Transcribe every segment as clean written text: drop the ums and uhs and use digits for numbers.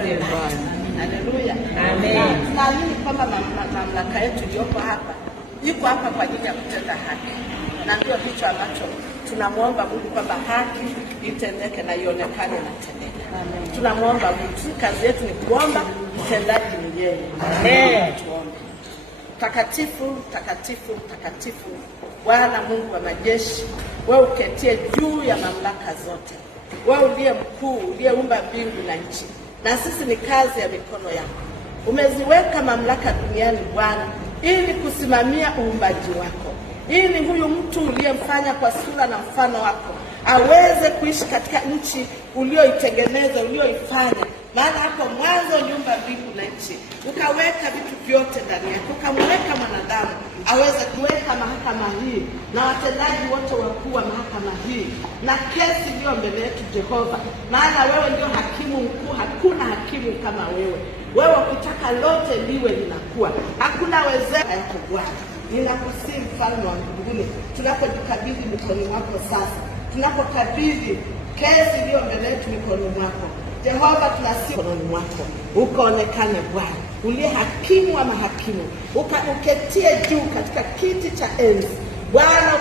asifiwe Bwana. Haleluya. Amen. Tunaamini kwamba mamlaka yetu iliyopo hapa iko hapa kwa ajili ya kutenda haki, na ndio hicho ambacho tunamwomba Mungu kwamba haki itendeke na ionekane na tendeke. Tunamwomba Mungu, kazi yetu ni kuomba, mtendaji ni yeye. Amen. Tuombe. Takatifu, takatifu, takatifu, Bwana Mungu wa majeshi, wewe uketie juu ya mamlaka zote, wewe uliye mkuu, uliyeumba mbingu na nchi, na sisi ni kazi ya mikono yako. Umeziweka mamlaka duniani Bwana, ili kusimamia uumbaji wako, ili huyu mtu uliyemfanya kwa sura na mfano wako aweze kuishi katika nchi ulioitengeneza, ulioifanya. Maana hapo mwanzo nyumba mbingu na nchi, ukaweka vitu vyote ndani yake, ukamweka mwanadamu aweze kuweka mahakama hii na watendaji wote wakuu wa mahakama hii na kesi iliyo mbele yetu Jehova, maana wewe ndio hakimu mkuu, hakuna hakimu kama wewe. Wewe ukitaka lote liwe linakuwa, hakuna wezeka yako Bwana. Ninakusihi mfalme wa mbinguni, tunapojikabidhi mikononi mwako sasa, tunapokabidhi kesi iliyo mbele yetu mikononi mwako Jehova, tunasihi mikononi mwako ukaonekane Bwana, uliye hakimu wa mahakimu, uketie juu katika kiti cha enzi Bwana,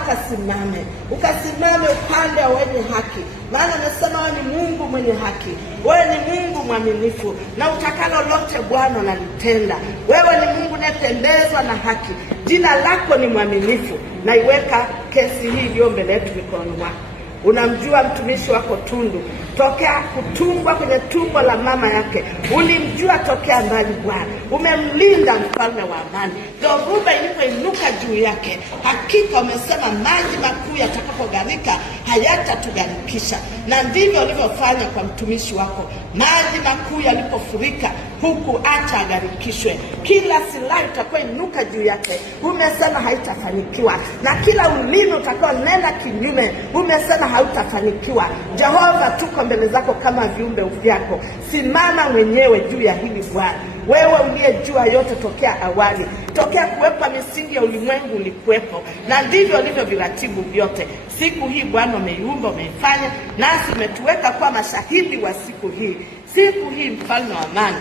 ukasimame upande wa wenye haki, maana umesema wewe ni Mungu mwenye haki, wewe ni Mungu mwaminifu, na utakalo lote Bwana unalitenda. Wewe ni Mungu unayependezwa na haki, jina lako ni mwaminifu. Na iweka kesi hii iliyo mbele yetu mikononi mwako. Unamjua mtumishi wako Tundu tokea kutungwa kwenye tumbo la mama yake, ulimjua tokea mbali Bwana, umemlinda mfalme wa amani. Dhoruba ilipoinuka juu yake, hakika umesema maji makuu yatakapogharika hayatatugharikisha, na ndivyo ulivyofanya kwa mtumishi wako. Maji makuu yalipofurika, huku acha agharikishwe. Kila silaha itakayoinuka juu yake umesema haitafanikiwa, na kila ulimi utakao nena kinyume umesema hautafanikiwa. Jehova, tuko mbele zako kama viumbe vyako, simama mwenyewe juu ya hili Bwana. Wewe uliyejua yote tokea awali, tokea kuwepo misingi ya ulimwengu ulikuwepo, na ndivyo ulivyoviratibu vyote. Siku hii Bwana umeiumba, umeifanya, nasi umetuweka kwa mashahidi wa siku hii. Siku hii mfalme wa amani,